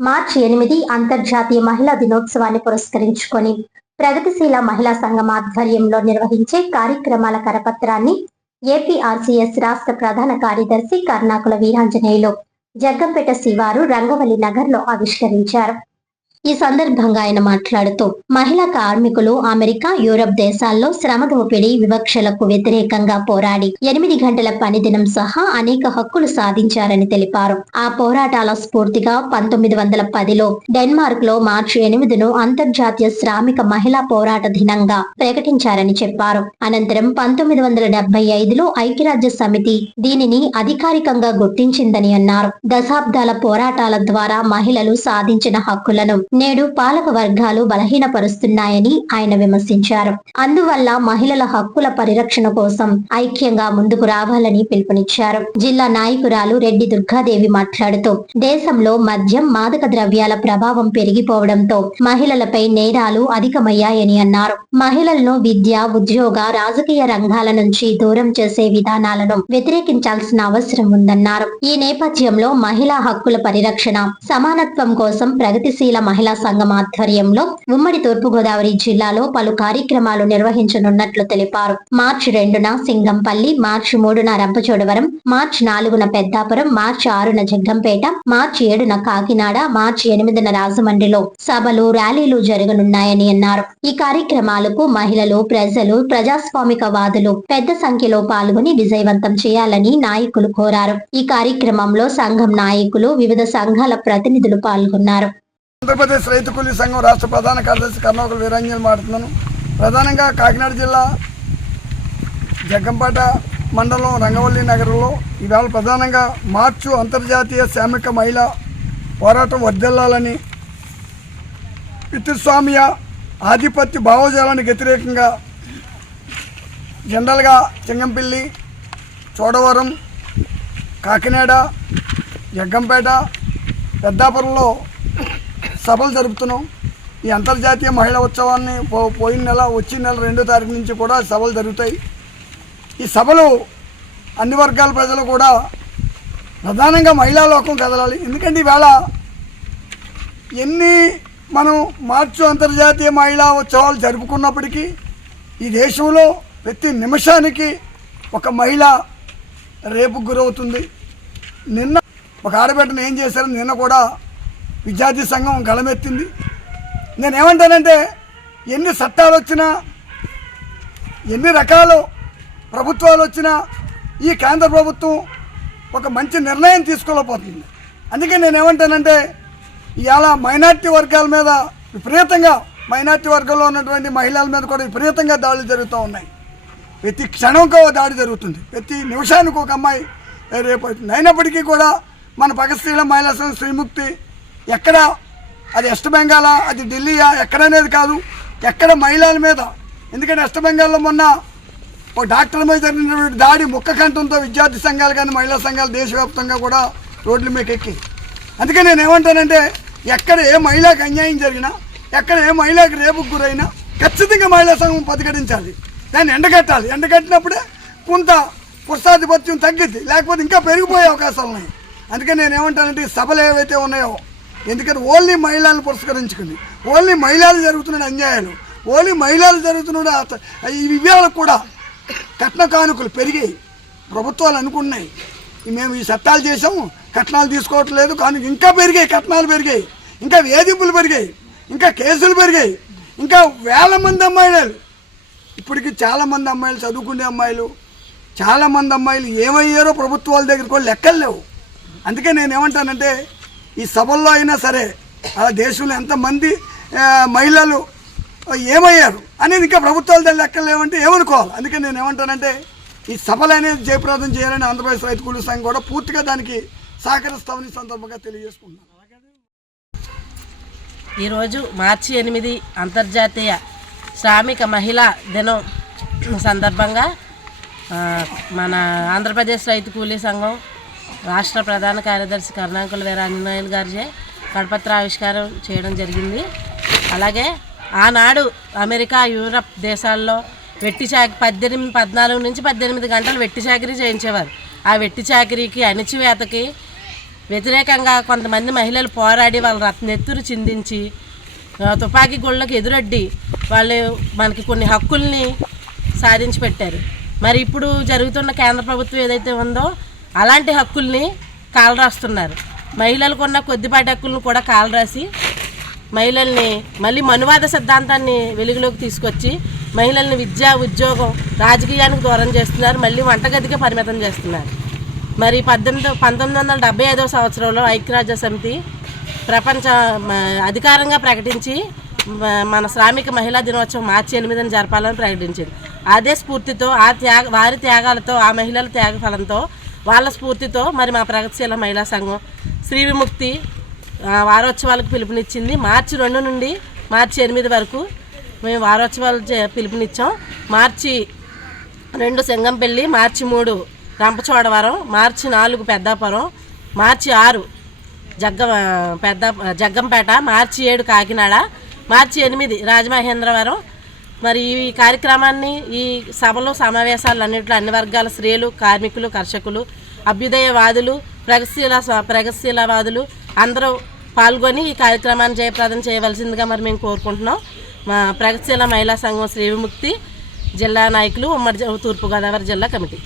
మార్చి ఎనిమిది అంతర్జాతీయ మహిళా దినోత్సవాన్ని పురస్కరించుకొని ప్రగతిశీల మహిళా సంఘం ఆధ్వర్యంలో నిర్వహించే కార్యక్రమాల కరపత్రాన్ని ఏపీఆర్సీఎస్ రాష్ట్ర ప్రధాన కార్యదర్శి కర్ణాకుల వీరాంజనేయులు జగ్గంపేట శివారు రంగవల్లి నగర్లో ఆవిష్కరించారు. ఈ సందర్భంగా ఆయన మాట్లాడుతూ మహిళా కార్మికులు అమెరికా యూరప్ దేశాల్లో శ్రమ దోపిడీ వివక్షలకు వ్యతిరేకంగా పోరాడి ఎనిమిది గంటల పనిదినం సహా అనేక హక్కులు సాధించారని తెలిపారు. ఆ పోరాటాల స్ఫూర్తిగా పంతొమ్మిది వందల పదిలో డెన్మార్క్లో మార్చి ఎనిమిదిను అంతర్జాతీయ శ్రామిక మహిళా పోరాట దినంగా ప్రకటించారని చెప్పారు. అనంతరం పంతొమ్మిది వందల డెబ్బై ఐదులో ఐక్యరాజ్య సమితి దీనిని అధికారికంగా గుర్తించిందని అన్నారు. దశాబ్దాల పోరాటాల ద్వారా మహిళలు సాధించిన హక్కులను నేడు పాలక వర్గాలు బలహీనపరుస్తున్నాయని ఆయన విమర్శించారు. అందువల్ల మహిళల హక్కుల పరిరక్షణ కోసం ఐక్యంగా ముందుకు రావాలని పిలుపునిచ్చారు. జిల్లా నాయకురాలు రెడ్డి దుర్గాదేవి మాట్లాడుతూ దేశంలో మద్యం మాదక ద్రవ్యాల ప్రభావం పెరిగిపోవడంతో మహిళలపై నేరాలు అధికమయ్యాయని అన్నారు. మహిళలను విద్య ఉద్యోగ రాజకీయ రంగాల నుంచి దూరం చేసే విధానాలను వ్యతిరేకించాల్సిన అవసరం ఉందన్నారు. ఈ నేపథ్యంలో మహిళా హక్కుల పరిరక్షణ సమానత్వం కోసం ప్రగతిశీల మహిళ సంఘం ఆధ్వర్యంలో ఉమ్మడి తూర్పుగోదావరి జిల్లాలో పలు కార్యక్రమాలు నిర్వహించనున్నట్లు తెలిపారు. మార్చి రెండున సింగంపల్లి మార్చి మూడున రంపచోడవరం మార్చి నాలుగున పెద్దాపురం మార్చి ఆరున జగ్గంపేట మార్చి ఏడున కాకినాడ మార్చి ఎనిమిదిన రాజమండ్రిలో సభలు ర్యాలీలు జరగనున్నాయని అన్నారు. ఈ కార్యక్రమాలకు మహిళలు ప్రజలు ప్రజాస్వామిక వాదులు పెద్ద సంఖ్యలో పాల్గొని విజయవంతం చేయాలని నాయకులు కోరారు. ఈ కార్యక్రమంలో సంఘం నాయకులు వివిధ సంఘాల ప్రతినిధులు పాల్గొన్నారు. ఆంధ్రప్రదేశ్ రైతు కూలీ సంఘం రాష్ట్ర ప్రధాన కార్యదర్శి కర్ణోకలు వీరాంజలి మాట్లాడుతున్నాను. ప్రధానంగా కాకినాడ జిల్లా జగ్గంపేట మండలం రంగవల్లి నగరంలో ఈవేళ ప్రధానంగా మార్చు అంతర్జాతీయ శ్రామిక మహిళా పోరాటం వర్ధిల్లాలని పితృస్వామ్య ఆధిపత్య భావజాలానికి వ్యతిరేకంగా జనరల్గా చెంగంపల్లి చోడవరం కాకినాడ జగ్గంపేట పెద్దాపురంలో సభలు జరుపుతున్నాం. ఈ అంతర్జాతీయ మహిళా ఉత్సవాన్ని పో పోయిన నెల వచ్చిన నెల రెండో తారీఖు నుంచి కూడా సభలు జరుగుతాయి. ఈ సభలు అన్ని వర్గాల ప్రజలు కూడా ప్రధానంగా మహిళా లోకం కదలాలి. ఎందుకంటే ఈవేళ ఎన్ని మనం మార్చు అంతర్జాతీయ మహిళా ఉత్సవాలు జరుపుకున్నప్పటికీ ఈ దేశంలో ప్రతి నిమిషానికి ఒక మహిళ రేపు గురవుతుంది. నిన్న ఒక ఆడబిడ్డను ఏం చేశారు? నిన్న కూడా విద్యార్థి సంఘం గళమెత్తింది. నేను ఏమంటానంటే ఎన్ని చట్టాలు వచ్చినా ఎన్ని రకాలు ప్రభుత్వాలు వచ్చినా ఈ కేంద్ర ప్రభుత్వం ఒక మంచి నిర్ణయం తీసుకోలేకపోతుంది. అందుకే నేను ఏమంటానంటే ఇవాళ మైనార్టీ వర్గాల మీద విపరీతంగా మైనార్టీ వర్గంలో ఉన్నటువంటి మహిళల మీద కూడా విపరీతంగా దాడులు జరుగుతూ ఉన్నాయి. ప్రతి క్షణంకో దాడి జరుగుతుంది. ప్రతి నిమిషానికి ఒక అమ్మాయి రేపు అయినప్పటికీ కూడా మన పగస్త్రీల మహిళా సంఘం శ్రీముక్తి ఎక్కడ? అది వెస్ట్ బెంగాలా అది ఢిల్లీయా? ఎక్కడనేది కాదు. ఎక్కడ మహిళల మీద? ఎందుకంటే వెస్ట్ బెంగాల్లో మొన్న ఒక డాక్టర్ మీద జరిగినటువంటి దాడి ముక్క కంఠంతో విద్యార్థి సంఘాలు కానీ మహిళా సంఘాలు దేశవ్యాప్తంగా కూడా రోడ్ల మీద ఎక్కి. అందుకే నేను ఏమంటానంటే ఎక్కడ ఏ మహిళకు అన్యాయం జరిగినా ఎక్కడ ఏ మహిళకు రేపుకు గురైనా ఖచ్చితంగా మహిళా సంఘం ప్రతిఘటించాలి దాన్ని ఎండగట్టాలి. ఎండగట్టినప్పుడే కొంత పురుషాధిపత్యం తగ్గిద్ది. లేకపోతే ఇంకా పెరిగిపోయే అవకాశాలు ఉన్నాయి. అందుకే నేను ఏమంటానంటే ఈ సభలు ఏవైతే ఉన్నాయో ఎందుకంటే ఓన్లీ మహిళలను పురస్కరించుకుంది. ఓన్లీ మహిళలు జరుగుతున్న అన్యాయాలు. ఓన్లీ మహిళలు జరుగుతున్న ఈ వివాహాలకు కూడా కట్న కానుకలు పెరిగాయి. ప్రభుత్వాలు అనుకున్నాయి. మేము ఈ చట్టాలు చేసాము కట్నాలు తీసుకోవట్లేదు కానీ ఇంకా పెరిగాయి కట్నాలు పెరిగాయి. ఇంకా వేధింపులు పెరిగాయి ఇంకా కేసులు పెరిగాయి ఇంకా వేల మంది అమ్మాయిలు. ఇప్పటికి చాలామంది అమ్మాయిలు చదువుకునే అమ్మాయిలు చాలామంది అమ్మాయిలు ఏమయ్యారో ప్రభుత్వాల దగ్గర కూడా లెక్కలు లేవు. అందుకే నేను ఏమంటానంటే ఈ సభల్లో అయినా సరే ఆ దేశంలో ఎంతమంది మహిళలు ఏమయ్యారు అనేది ఇంకా ప్రభుత్వాలు దగ్గర లెక్కలు లేవంటే ఏమనుకోవాలి? అందుకే నేను ఏమంటానంటే ఈ సభలు అనేది జయప్రదం చేయాలని ఆంధ్రప్రదేశ్ రైతు కూలీ సంఘం కూడా పూర్తిగా దానికి సహకరిస్తామని సందర్భంగా తెలియజేసుకుంటున్నాను. ఈరోజు మార్చి ఎనిమిది అంతర్జాతీయ శ్రామిక మహిళా దినం సందర్భంగా మన ఆంధ్రప్రదేశ్ రైతు కూలీ సంఘం రాష్ట్ర ప్రధాన కార్యదర్శి కరుణాకుల వీరాంజనేయులు గారిచే కడపత్ర ఆవిష్కారం చేయడం జరిగింది. అలాగే ఆనాడు అమెరికా యూరప్ దేశాల్లో వెట్టి చాకి పద్దెనిమిది పద్నాలుగు నుంచి పద్దెనిమిది గంటలు వెట్టి చాకరీ చేయించేవారు. ఆ వెట్టి చాకరీకి అణిచివేతకి వ్యతిరేకంగా కొంతమంది మహిళలు పోరాడి వాళ్ళ రత్ నెత్తురు చిందించి తుపాకీ గుళ్ళకు ఎదురొడ్డి వాళ్ళు మనకి కొన్ని హక్కుల్ని సాధించి పెట్టారు. మరి ఇప్పుడు జరుగుతున్న కేంద్ర ప్రభుత్వం ఏదైతే ఉందో అలాంటి హక్కుల్ని కాలరాస్తున్నారు మహిళలకు ఉన్న కొద్దిపాటి హక్కులను కూడా కాలరాసి మహిళల్ని మళ్ళీ మనువాద సిద్ధాంతాన్ని వెలుగులోకి తీసుకొచ్చి మహిళల్ని విద్య ఉద్యోగం రాజకీయానికి దూరం చేస్తున్నారు. మళ్ళీ వంటగదికే పరిమితం చేస్తున్నారు. మరి పద్దెనిమిది పంతొమ్మిది వందల డెబ్బై ఐదవ సంవత్సరంలో ఐక్యరాజ్య సమితి ప్రపంచ అధికారంగా ప్రకటించి మన శ్రామిక మహిళా దినోత్సవం మార్చి ఎనిమిదిని జరపాలని ప్రకటించింది. అదే స్ఫూర్తితో ఆ త్యాగ వారి త్యాగాలతో ఆ మహిళల త్యాగ ఫలంతో వాళ్ళ స్ఫూర్తితో మరి మా ప్రగతిశీల మహిళా సంఘం శ్రీ విముక్తి వారోత్సవాలకు పిలుపునిచ్చింది. మార్చి రెండు నుండి మార్చి ఎనిమిది వరకు మేము వారోత్సవాలు చే- పిలుపునిచ్చాం. మార్చి రెండు సింగంపల్లి మార్చి మూడు రంపచోడవరం మార్చి నాలుగు పెద్దాపురం మార్చి ఆరు జగ్గ పెద్ద జగ్గంపేట మార్చి ఏడు కాకినాడ మార్చి ఎనిమిది రాజమహేంద్రవరం మరి ఈ కార్యక్రమాన్ని ఈ సభలో సమావేశాలన్నింటిలో అన్ని వర్గాల స్త్రీలు కార్మికులు కర్షకులు అభ్యుదయవాదులు ప్రగతిశీల ప్రగతిశీలవాదులు అందరూ పాల్గొని ఈ కార్యక్రమాన్ని జయప్రదం చేయవలసిందిగా మరి మేము కోరుకుంటున్నాం. మా ప్రగతిశీల మహిళా సంఘం శ్రీ విముక్తి జిల్లా నాయకులు ఉమ్మడి తూర్పుగోదావరి జిల్లా కమిటీ.